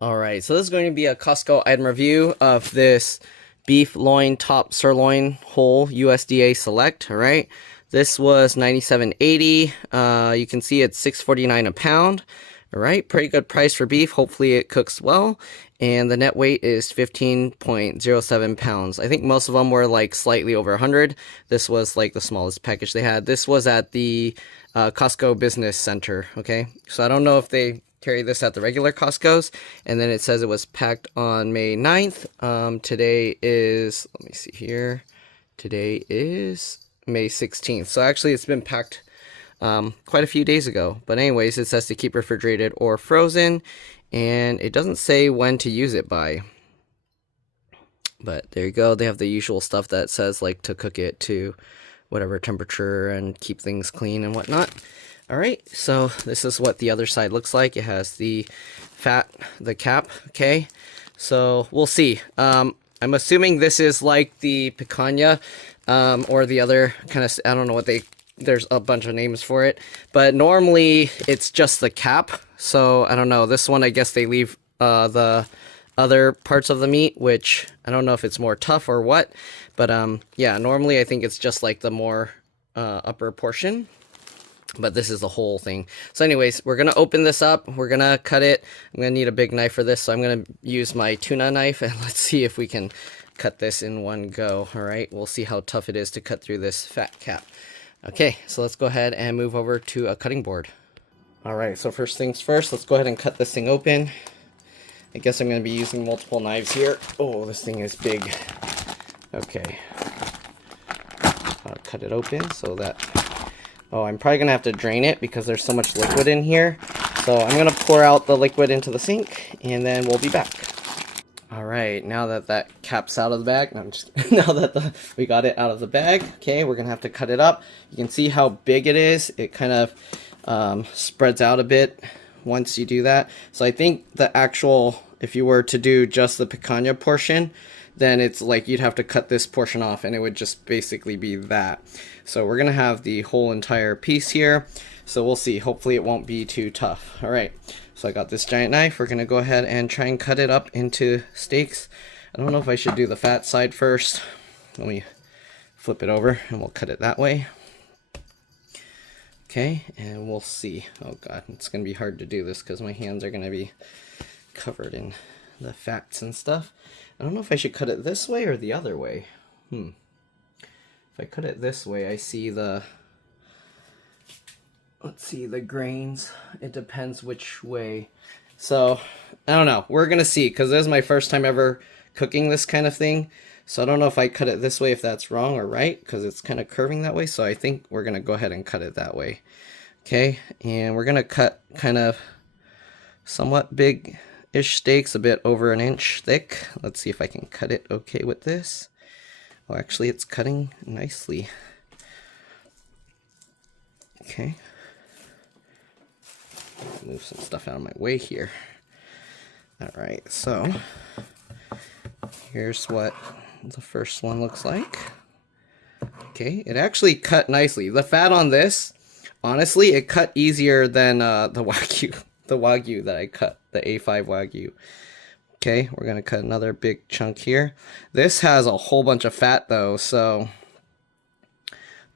Alright, so this is going to be a Costco item review of this beef loin top sirloin whole USDA select. Alright, this was $97.80. You can see it's $6.49 a pound. Alright, pretty good price for beef. Hopefully it cooks well. And the net weight is 15.07 pounds. I think most of them were like slightly over 100. This was like the smallest package they had. This was at the Costco Business Center. Okay, so I don't know if they carry this at the regular Costco's. And then it says it was packed on May 9th. Today is, let me see here. Today is May 16th. So actually it's been packed quite a few days ago. But anyways, it says to keep refrigerated or frozen. And it doesn't say when to use it by. But there you go. They have the usual stuff that says like to cook it to whatever temperature and keep things clean and whatnot. Alright, so this is what the other side looks like. It has the cap, okay? So we'll see. I'm assuming this is like the picanha, or the other kind of, I don't know what there's a bunch of names for it. But normally it's just the cap. So I don't know, this one I guess they leave the other parts of the meat, which I don't know if it's more tough or what. But yeah, normally I think it's just like the more upper portion. But this is the whole thing. So anyways, we're going to open this up. We're going to cut it. I'm going to need a big knife for this. So I'm going to use my tuna knife. And let's see if we can cut this in one go. All right. We'll see how tough it is to cut through this fat cap. Okay. So let's go ahead and move over to a cutting board. All right. So first things first, let's go ahead and cut this thing open. I guess I'm going to be using multiple knives here. Oh, this thing is big. Okay. I'll cut it open so that... Oh, I'm probably going to have to drain it because there's so much liquid in here. So I'm going to pour out the liquid into the sink and then we'll be back. Alright, now that that cap's out of the bag, no, I'm just now that we got it out of the bag, okay, we're going to have to cut it up. You can see how big it is. It kind of spreads out a bit once you do that. So I think the actual, if you were to do just the picanha portion, then it's like you'd have to cut this portion off and it would just basically be that. So we're going to have the whole entire piece here. So we'll see. Hopefully it won't be too tough. All right. So I got this giant knife. We're going to go ahead and try and cut it up into steaks. I don't know if I should do the fat side first. Let me flip it over and we'll cut it that way. Okay. And we'll see. Oh God, it's going to be hard to do this because my hands are going to be covered in the fats and stuff. I don't know if I should cut it this way or the other way. If I cut it this way, I see the, let's see, the grains. It depends which way. So, I don't know. We're going to see, because this is my first time ever cooking this kind of thing. So I don't know if I cut it this way, if that's wrong or right, because it's kind of curving that way. So I think we're going to go ahead and cut it that way. Okay, and we're going to cut kind of somewhat big-ish steaks, a bit over an inch thick. Let's see if I can cut it okay with this. Well, actually, it's cutting nicely. Okay. Move some stuff out of my way here. Alright, so here's what the first one looks like. Okay, it actually cut nicely. The fat on this, honestly, it cut easier than the Wagyu that I cut, the A5 Wagyu. Okay, we're going to cut another big chunk here. This has a whole bunch of fat though, so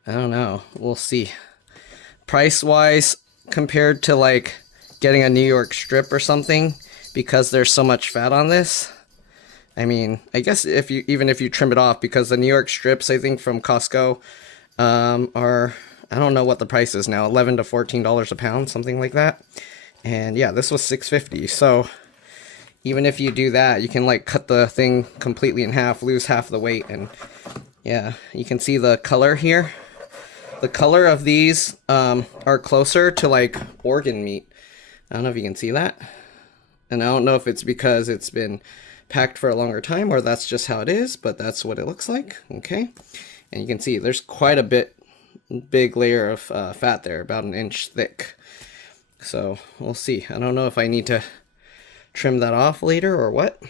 I don't know. We'll see. Price-wise, compared to like getting a New York strip or something, because there's so much fat on this, I mean, I guess even if you trim it off, because the New York strips, I think from Costco, are, I don't know what the price is now, $11 to $14 a pound, something like that. And yeah, this was $6.50, so even if you do that, you can like cut the thing completely in half, lose half the weight, and yeah, you can see the color here. The color of these are closer to like organ meat. I don't know if you can see that. And I don't know if it's because it's been packed for a longer time or that's just how it is, but that's what it looks like. Okay. And you can see there's quite a big layer of fat there, about an inch thick. So we'll see. I don't know if I need to trim that off later or what.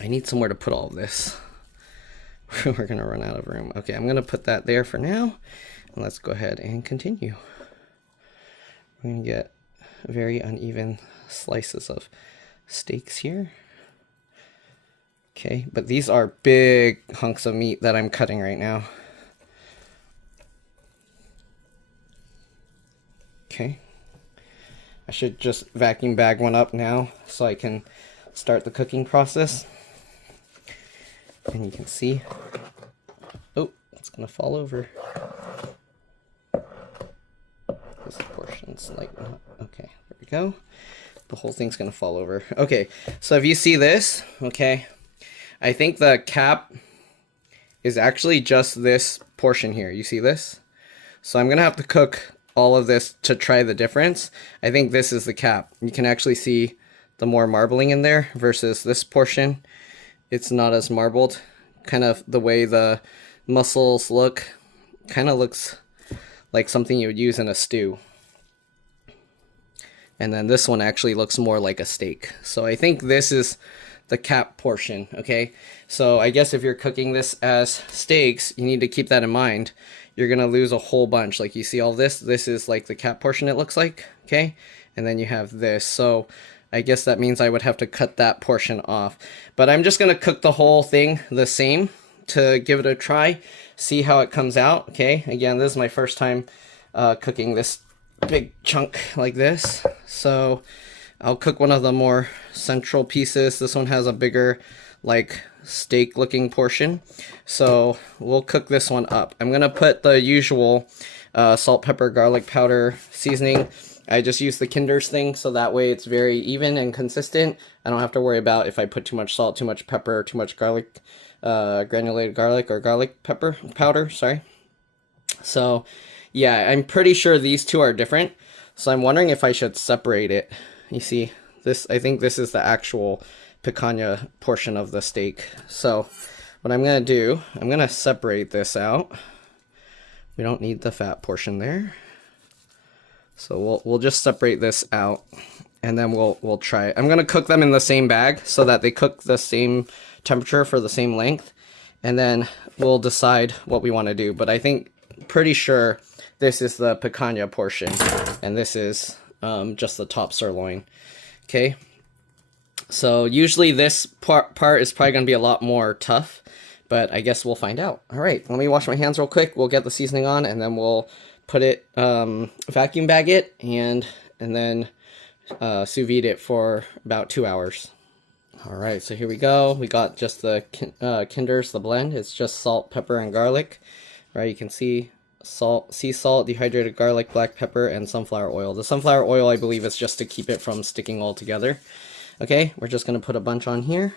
I need somewhere to put all of this. We're gonna run out of room. Okay, I'm gonna put that there for now, and let's go ahead and continue. We're gonna get very uneven slices of steaks here. Okay, but these are big hunks of meat that I'm cutting right now. Okay. I should just vacuum bag one up now so I can start the cooking process. And you can see, oh, it's gonna fall over. This portion's like, okay, there we go. The whole thing's gonna fall over. Okay, so if you see this, okay, I think the cap is actually just this portion here. You see this? So I'm gonna have to cook all of this to try the difference. I think this is the cap. You can actually see the more marbling in there versus this portion. It's not as marbled. Kind of the way the mussels look, kind of looks like something you would use in a stew. And then this one actually looks more like a steak. So I think this is the cap portion, okay? So I guess if you're cooking this as steaks, you need to keep that in mind. You're gonna lose a whole bunch. Like you see all this is like the cap portion, it looks like, okay? And then you have this. So I guess that means I would have to cut that portion off. But I'm just gonna cook the whole thing the same to give it a try, see how it comes out, okay? Again, this is my first time cooking this big chunk like this. So I'll cook one of the more central pieces. This one has a bigger, like, steak looking portion. So we'll cook this one up. I'm gonna put the usual salt, pepper, garlic powder seasoning. I just use the Kinder's thing, so that way it's very even and consistent. I don't have to worry about if I put too much salt, too much pepper, too much garlic, granulated garlic or garlic pepper powder, sorry. So yeah, I'm pretty sure these two are different. So I'm wondering if I should separate it. You see this, I think this is the actual picanha portion of the steak. So what I'm gonna do, I'm gonna separate this out. We don't need the fat portion there. So we'll just separate this out and then we'll try it. I'm gonna cook them in the same bag so that they cook the same temperature for the same length, and then we'll decide what we want to do. But I think pretty sure this is the picanha portion and this is just the top sirloin. Okay, so usually this part is probably going to be a lot more tough, but I guess we'll find out. All right, let me wash my hands real quick. We'll get the seasoning on and then we'll put it, vacuum bag it, and then sous vide it for about 2 hours. All right, so here we go. We got just the Kinder's, the blend. It's just salt, pepper, and garlic. Right, you can see salt, sea salt, dehydrated garlic, black pepper, and sunflower oil. The sunflower oil, I believe, is just to keep it from sticking all together. Okay, we're just gonna put a bunch on here.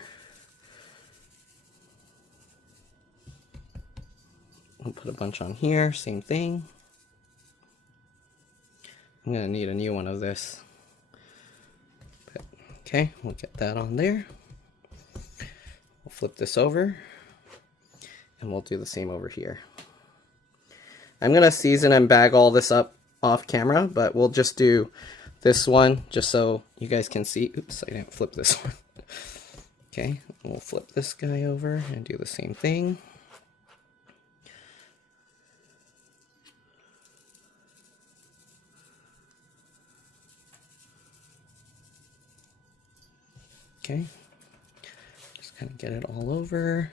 We'll put a bunch on here, same thing. I'm gonna need a new one of this. But, okay, we'll get that on there. We'll flip this over, and we'll do the same over here. I'm gonna season and bag all this up off camera, but we'll just do this one just so you guys can see. Oops, I didn't flip this one. Okay, we'll flip this guy over and do the same thing. Okay, just kind of get it all over.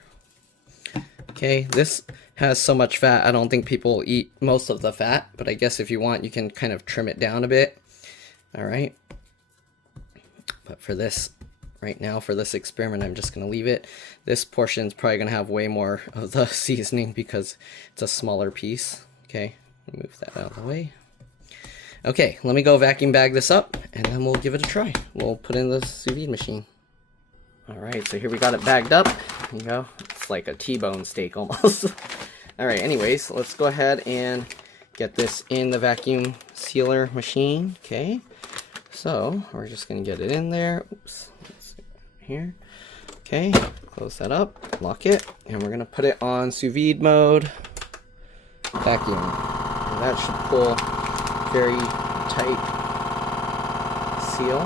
Okay, this has so much fat, I don't think people eat most of the fat, but I guess if you want, you can kind of trim it down a bit. All right, but for this, right now, for this experiment, I'm just going to leave it. This portion is probably going to have way more of the seasoning because it's a smaller piece. Okay, move that out of the way. Okay, let me go vacuum bag this up, and then we'll give it a try. We'll put in the sous vide machine. All right, so here we got it bagged up. There you go. It's like a T-bone steak almost. All right, anyways, let's go ahead and get this in the vacuum sealer machine. Okay, so we're just gonna get it in there. Oops, let's see here. Okay, close that up, lock it, and we're gonna put it on sous vide mode, vacuum. And that should pull very tight seal.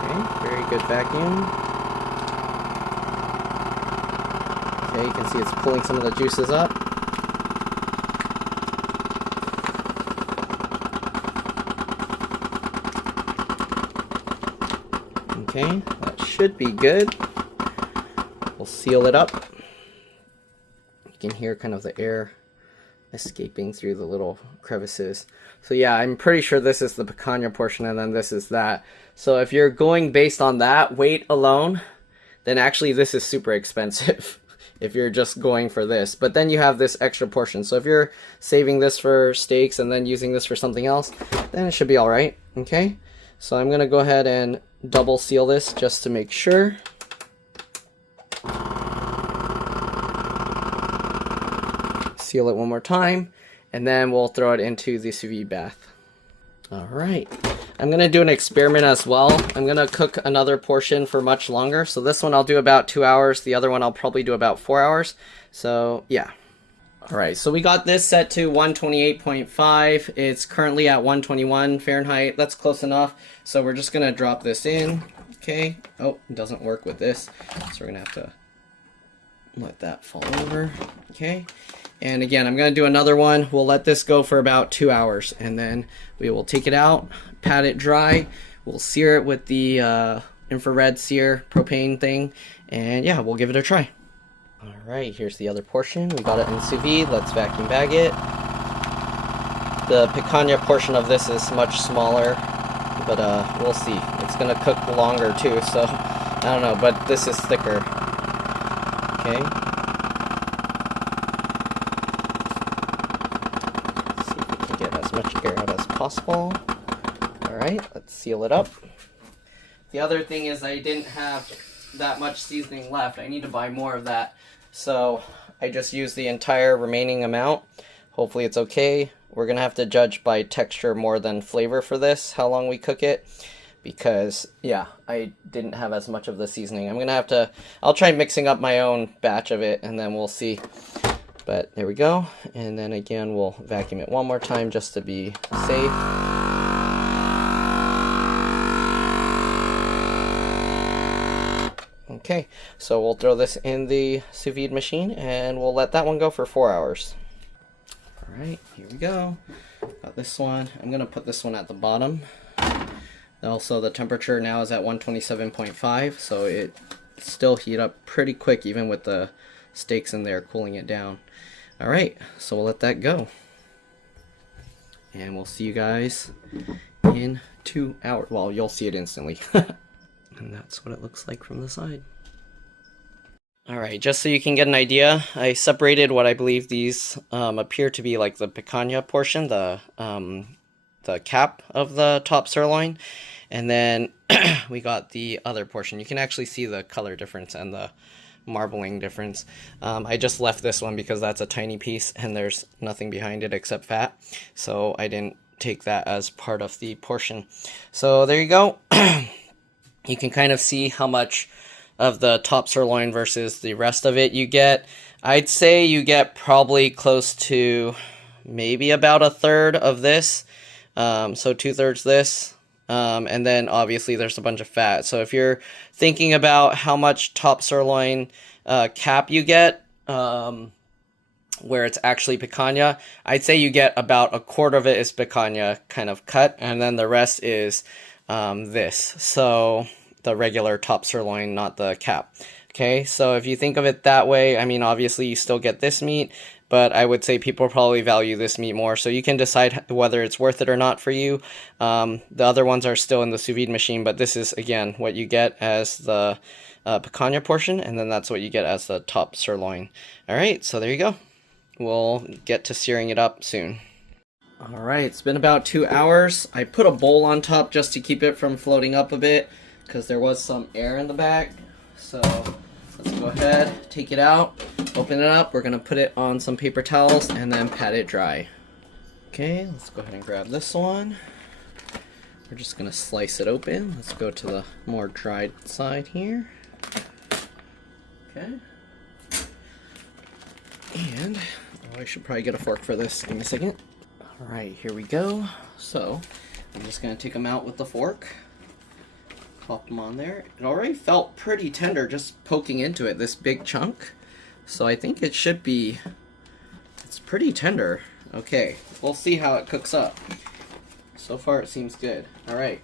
Okay, very good vacuum. Okay, you can see it's pulling some of the juices up. Okay, that should be good. We'll seal it up. You can hear kind of the air escaping through the little crevices. So yeah, I'm pretty sure this is the picanha portion and then this is that. So if you're going based on that weight alone, then actually this is super expensive if you're just going for this. But then you have this extra portion. So if you're saving this for steaks and then using this for something else, then it should be all right. Okay, so I'm gonna go ahead and double seal this just to make sure. Seal it one more time, and then we'll throw it into the sous vide bath. All right, I'm gonna do an experiment as well. I'm gonna cook another portion for much longer. So this one I'll do about 2 hours. The other one I'll probably do about 4 hours. So yeah. All right, so we got this set to 128.5. It's currently at 121 Fahrenheit. That's close enough. So we're just gonna drop this in. Okay. Oh, it doesn't work with this. So we're gonna have to let that fall over. Okay. And again, I'm going to do another one. We'll let this go for about 2 hours, and then we will take it out, pat it dry. We'll sear it with the infrared sear propane thing, and yeah, we'll give it a try. All right, here's the other portion. We got it in sous vide. Let's vacuum bag it. The picanha portion of this is much smaller, but we'll see. It's going to cook longer too, so I don't know, but this is thicker. Okay. Much air out as possible. All right, let's seal it up. The other thing is I didn't have that much seasoning left. I need to buy more of that. So I just used the entire remaining amount. Hopefully it's okay. We're gonna have to judge by texture more than flavor for this, how long we cook it, because yeah, I didn't have as much of the seasoning. I'm gonna have to, I'll try mixing up my own batch of it and then we'll see. But there we go, and then again we'll vacuum it one more time just to be safe. Okay, so we'll throw this in the sous vide machine and we'll let that one go for 4 hours. All right, here we go. Got this one. I'm gonna put this one at the bottom. Also, the temperature now is at 127.5, so it still heat up pretty quick even with the steaks in there cooling it down. All right, so we'll let that go, and we'll see you guys in 2 hours. Well, you'll see it instantly. And that's what it looks like from the side. All right, just so you can get an idea, I separated what I believe these appear to be like the picanha portion, the cap of the top sirloin, and then we got the other portion. You can actually see the color difference and the marbling difference. I just left this one because that's a tiny piece and there's nothing behind it except fat, so I didn't take that as part of the portion. So there you go. You can kind of see how much of the top sirloin versus the rest of it you get. I'd say you get probably close to maybe about a third of this, so 2/3 this. And then obviously there's a bunch of fat. So if you're thinking about how much top sirloin cap you get, where it's actually picanha, I'd say you get about a quarter of it is picanha kind of cut, and then the rest is this. So the regular top sirloin, not the cap. Okay, so if you think of it that way, I mean, obviously you still get this meat, but I would say people probably value this meat more, so you can decide whether it's worth it or not for you. The other ones are still in the sous vide machine, but this is, again, what you get as the picanha portion, and then that's what you get as the top sirloin. All right, so there you go. We'll get to searing it up soon. All right, it's been about 2 hours. I put a bowl on top just to keep it from floating up a bit, because there was some air in the back. So let's go ahead, take it out, open it up. We're gonna put it on some paper towels and then pat it dry. Okay, let's go ahead and grab this one. We're just gonna slice it open. Let's go to the more dried side here. Okay. And, oh, I should probably get a fork for this. Give me a second. All right, here we go. So I'm just gonna take them out with the fork. Pop them on there. It already felt pretty tender just poking into it, this big chunk. So I think it should be, it's pretty tender. Okay, we'll see how it cooks up. So far it seems good. All right,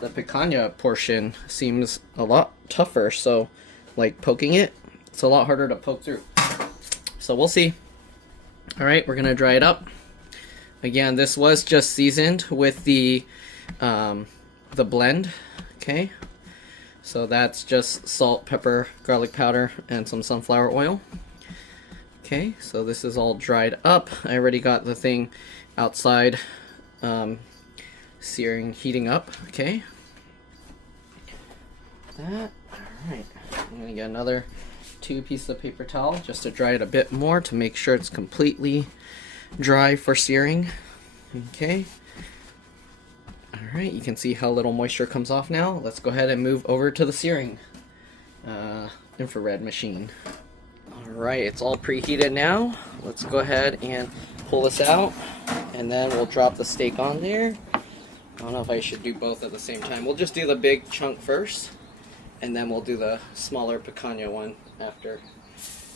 the picanha portion seems a lot tougher, so like poking it, it's a lot harder to poke through. So we'll see. All right, we're gonna dry it up. Again, this was just seasoned with the blend. Okay, so that's just salt, pepper, garlic powder, and some sunflower oil. Okay, so this is all dried up. I already got the thing outside searing, heating up. Okay, that. All right, I'm gonna get another 2 pieces of paper towel just to dry it a bit more to make sure it's completely dry for searing. Okay. All right, you can see how little moisture comes off now. Let's go ahead and move over to the searing infrared machine. All right, it's all preheated now. Let's go ahead and pull this out, and then we'll drop the steak on there. I don't know if I should do both at the same time. We'll just do the big chunk first, and then we'll do the smaller picanha one after,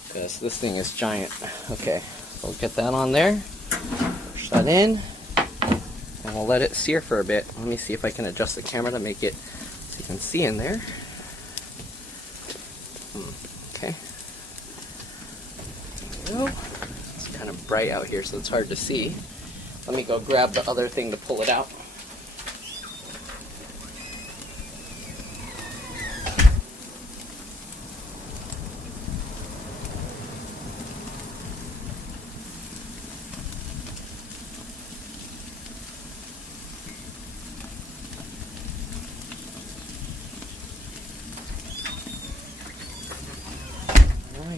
because this thing is giant. Okay, we'll get that on there, push that in, and we'll let it sear for a bit. Let me see if I can adjust the camera to make it so you can see in there. Okay. There we go. It's kind of bright out here, so it's hard to see. Let me go grab the other thing to pull it out.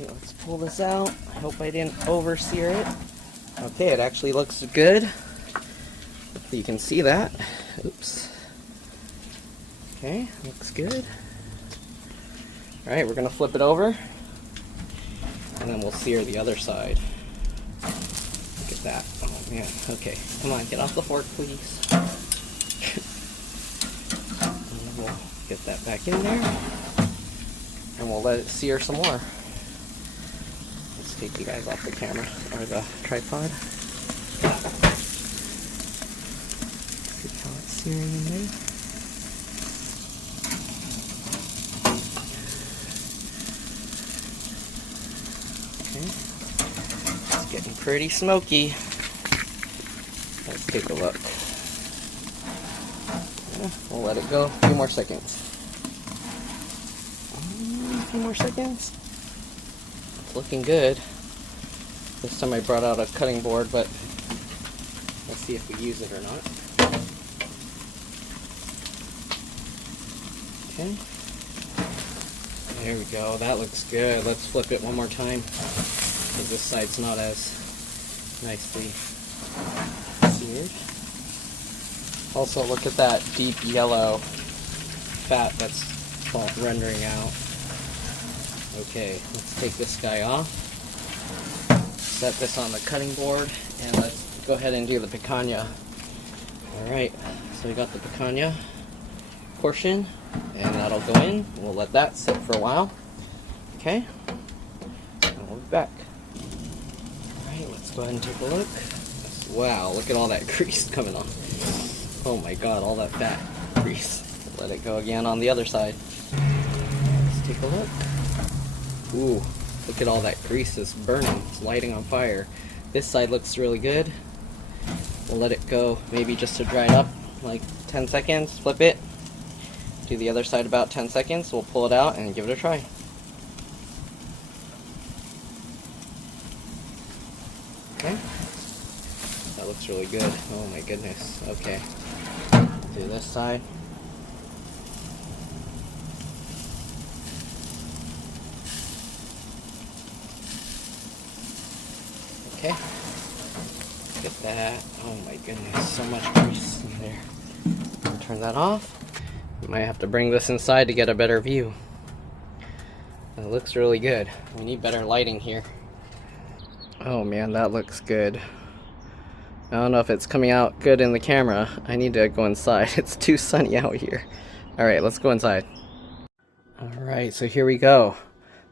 Let's pull this out. I hope I didn't over-sear it. Okay, it actually looks good. Hopefully you can see that. Oops. Okay, looks good. Alright, we're going to flip it over, and then we'll sear the other side. Look at that. Oh man. Okay, come on, get off the fork, please. And then we'll get that back in there, and we'll let it sear some more. Take you guys off the camera or the tripod. See how it's searing in there. Okay, it's getting pretty smoky. Let's take a look. Yeah, we'll let it go a few more seconds. A few more seconds. It's looking good. This time I brought out a cutting board, but let's see if we use it or not. Okay. There we go. That looks good. Let's flip it one more time, because this side's not as nicely seared. Also, look at that deep yellow fat that's rendering out. Okay, let's take this guy off. Set this on the cutting board, and let's go ahead and do the picanha. Alright, so we got the picanha portion, and that'll go in. We'll let that sit for a while. Okay, and we'll be back. Alright, let's go ahead and take a look. Wow, look at all that grease coming off. Oh my god, all that fat grease. Let it go again on the other side. Let's take a look. Ooh, look at all that grease is burning. It's lighting on fire. This side looks really good. We'll let it go maybe just to dry it up, like 10 seconds, flip it. Do the other side about 10 seconds. We'll pull it out and give it a try. Okay. That looks really good. Oh my goodness. Okay. Do this side. Okay, look at that. Oh my goodness, so much grease in there. I'll turn that off. You might have to bring this inside to get a better view. It looks really good. We need better lighting here. Oh man, that looks good. I don't know if it's coming out good in the camera. I need to go inside. It's too sunny out here. Alright, let's go inside. Alright, so here we go.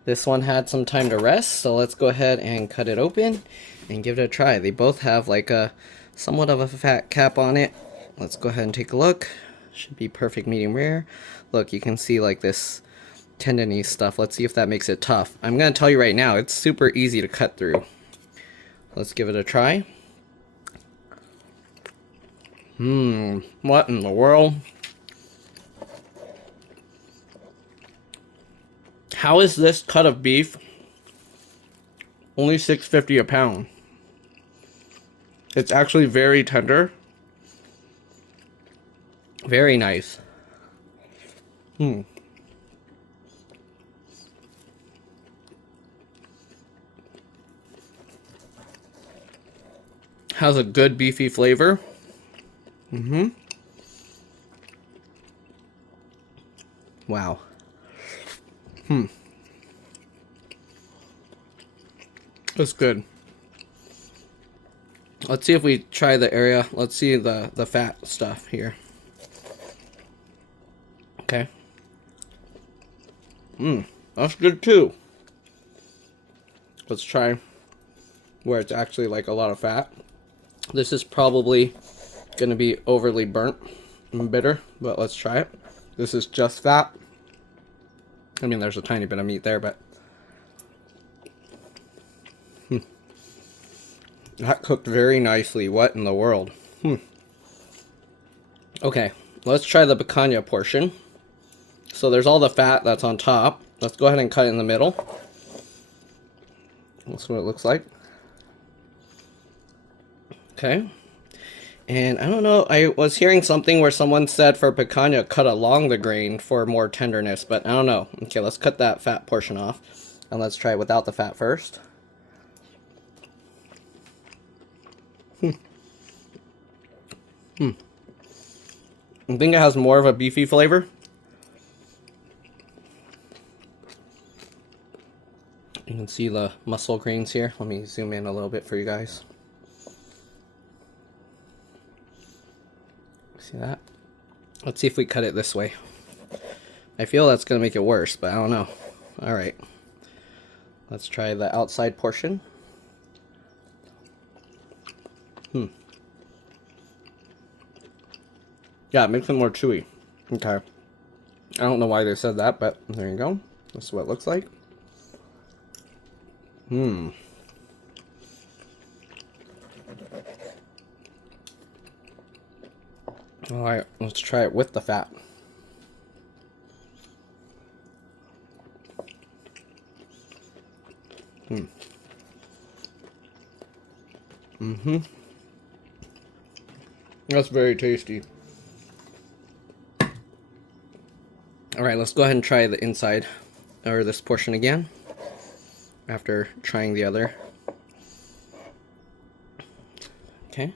This one had some time to rest, so let's go ahead and cut it open and give it a try. They both have like a somewhat of a fat cap on it. Let's go ahead and take a look. Should be perfect medium rare. Look, you can see like this tendony stuff. Let's see if that makes it tough. I'm gonna tell you right now, it's super easy to cut through. Let's give it a try. What in the world? How is this cut of beef only $6.50 a pound? It's actually very tender. Very nice. Has a good beefy flavor. Wow. That's good. Let's see if we try the area. Let's see the fat stuff here. Okay. That's good too. Let's try where it's actually like a lot of fat. This is probably gonna be overly burnt and bitter, but let's try it. This is just fat. I mean, there's a tiny bit of meat there, but that cooked very nicely. What in the world? Okay, let's try the picanha portion. So there's all the fat that's on top. Let's go ahead and cut it in the middle. That's what it looks like. Okay. And I don't know, I was hearing something where someone said for picanha, cut along the grain for more tenderness, but I don't know. Okay, let's cut that fat portion off. And let's try it without the fat first. I think it has more of a beefy flavor. You can see the muscle grains here. Let me zoom in a little bit for you guys. See that? Let's see if we cut it this way. I feel that's going to make it worse, but I don't know. Alright. Let's try the outside portion. Yeah, it makes it more chewy. Okay. I don't know why they said that, but there you go. This is what it looks like. Alright, let's try it with the fat. That's very tasty. Alright, let's go ahead and try the inside, or this portion again, after trying the other. Okay.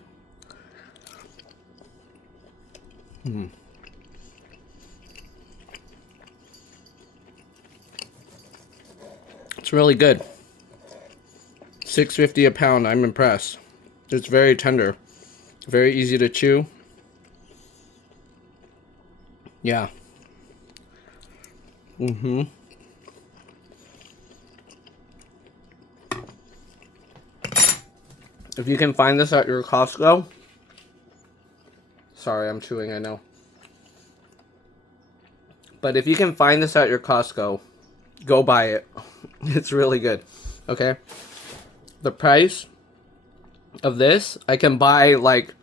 It's really good. $6.50 a pound. I'm impressed. It's very tender. Very easy to chew. Yeah. If you can find this at your Costco. Sorry, I'm chewing, I know. But if you can find this at your Costco, go buy it. It's really good. Okay? The price of this, I can buy like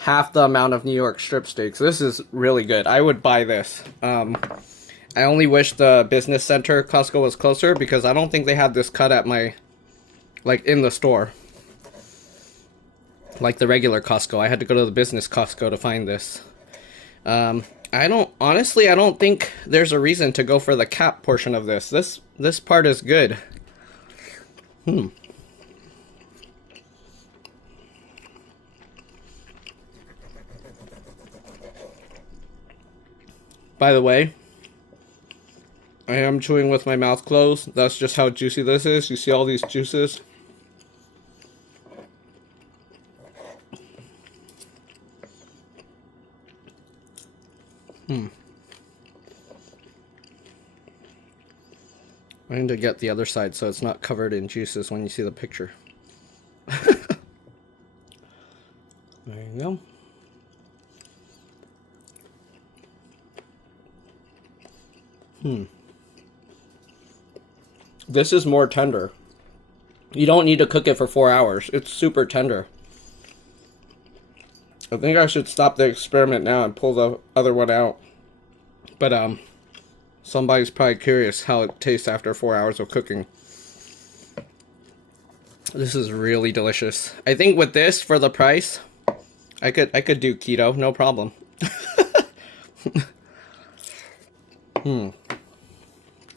half the amount of New York strip steaks. This is really good. I would buy this. I only wish the business center Costco was closer because I don't think they had this cut at my, like, in the store. Like the regular Costco. I had to go to the business Costco to find this. Honestly, I don't think there's a reason to go for the cap portion of this. This part is good. By the way, I am chewing with my mouth closed. That's just how juicy this is. You see all these juices? I need to get the other side so it's not covered in juices when you see the picture. There you go. This is more tender. You don't need to cook it for 4 hours. It's super tender. I think I should stop the experiment now and pull the other one out. But somebody's probably curious how it tastes after 4 hours of cooking. This is really delicious. I think with this, for the price, I could do keto, no problem.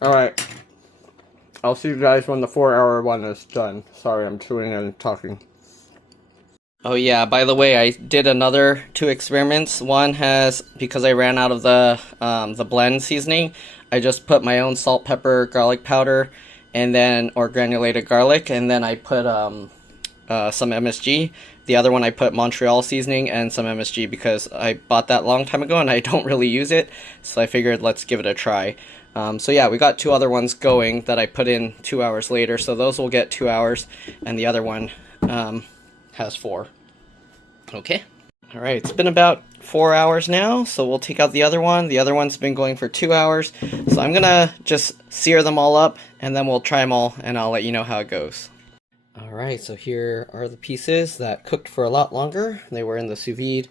Alright. I'll see you guys when the 4-hour one is done. Sorry, I'm chewing and talking. Oh yeah, by the way, I did another 2 experiments. One has, because I ran out of the blend seasoning, I just put my own salt, pepper, garlic powder, and then, or granulated garlic, and then I put some MSG. The other one I put Montreal seasoning and some MSG because I bought that long time ago and I don't really use it, so I figured let's give it a try. So yeah, we got 2 other ones going that I put in 2 hours later, so those will get 2 hours, and the other one has 4. Okay. Alright, it's been about 4 hours now, so we'll take out the other one. The other one's been going for 2 hours, so I'm gonna just sear them all up, and then we'll try them all, and I'll let you know how it goes. Alright, so here are the pieces that cooked for a lot longer. They were in the sous vide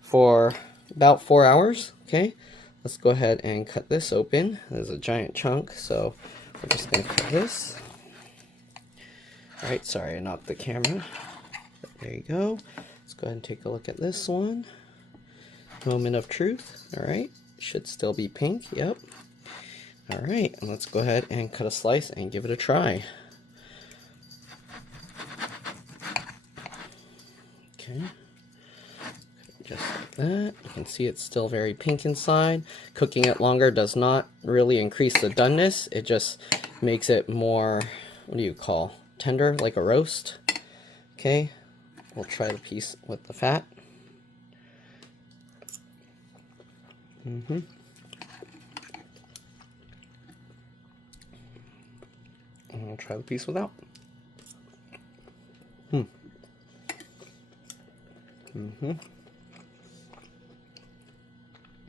for about 4 hours. Okay, let's go ahead and cut this open. There's a giant chunk, so we're just going to cut this. Alright, sorry I knocked the camera. But there you go. Let's go ahead and take a look at this one. Moment of truth. Alright, should still be pink. Yep. Alright, and let's go ahead and cut a slice and give it a try. Okay, just like that. You can see it's still very pink inside. Cooking it longer does not really increase the doneness. It just makes it more, what do you call, tender, like a roast. Okay, we'll try the piece with the fat. And we'll try the piece without.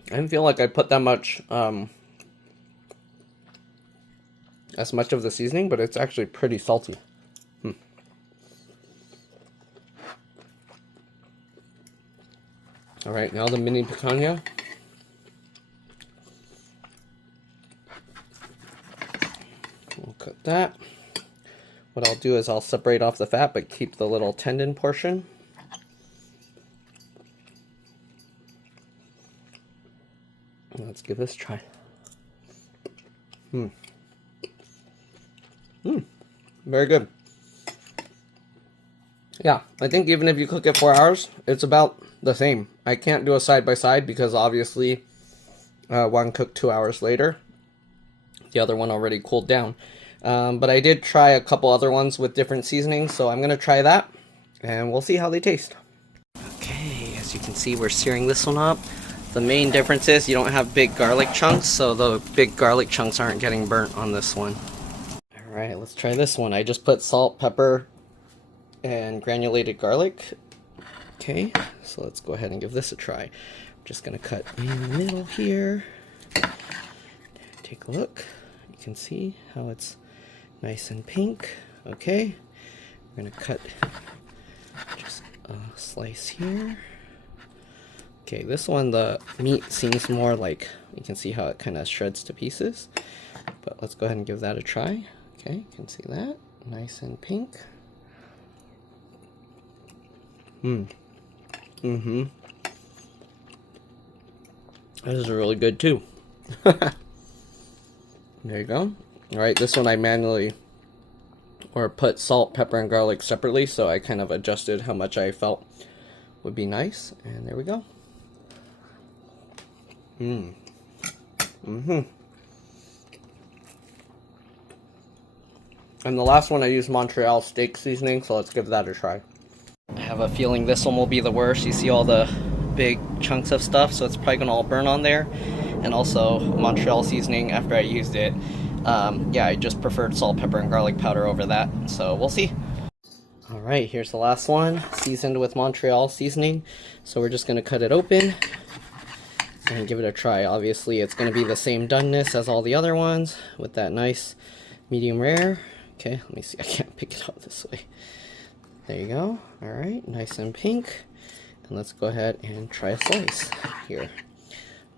I didn't feel like I put that much, as much of the seasoning, but it's actually pretty salty. Alright, now the mini picanha. We'll cut that. What I'll do is I'll separate off the fat, but keep the little tendon portion. Let's give this a try. Very good. Yeah, I think even if you cook it 4 hours, it's about the same. I can't do a side by side because obviously one cooked 2 hours later. The other one already cooled down. But I did try a couple other ones with different seasonings, so I'm going to try that and we'll see how they taste. Okay, as you can see, we're searing this one up. The main difference is you don't have big garlic chunks, so the big garlic chunks aren't getting burnt on this one. Alright, let's try this one. I just put salt, pepper, and granulated garlic. Okay, so let's go ahead and give this a try. I'm just going to cut in the middle here. Take a look. You can see how it's nice and pink. Okay, we're going to cut just a slice here. Okay, this one, the meat seems more like, you can see how it kind of shreds to pieces. But let's go ahead and give that a try. Okay, you can see that. Nice and pink. This is really good too. There you go. Alright, this one I manually, or put salt, pepper, and garlic separately, so I kind of adjusted how much I felt would be nice. And there we go. And the last one I used Montreal steak seasoning, so let's give that a try. I have a feeling this one will be the worst. You see all the big chunks of stuff, so it's probably gonna all burn on there. And also Montreal seasoning, after I used it, yeah, I just preferred salt, pepper, and garlic powder over that, so we'll see. Alright, here's the last one, seasoned with Montreal seasoning. So we're just gonna cut it open. and give it a try. Obviously, it's going to be the same doneness as all the other ones with that nice medium rare. Okay, let me see. I can't pick it up this way. There you go. All right, nice and pink. And let's go ahead and try a slice here.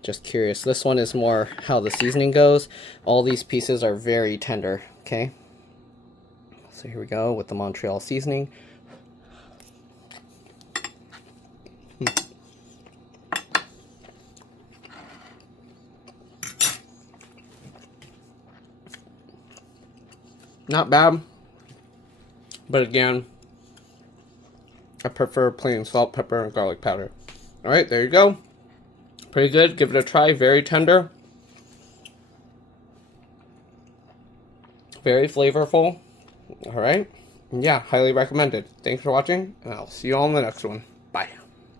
Just curious. This one is more how the seasoning goes. All these pieces are very tender. Okay. So here we go with the Montreal seasoning. Not bad, but again, I prefer plain salt, pepper, and garlic powder. Alright, there you go. Pretty good. Give it a try. Very tender. Very flavorful. Alright. Yeah, highly recommended. Thanks for watching, and I'll see you all in the next one. Bye.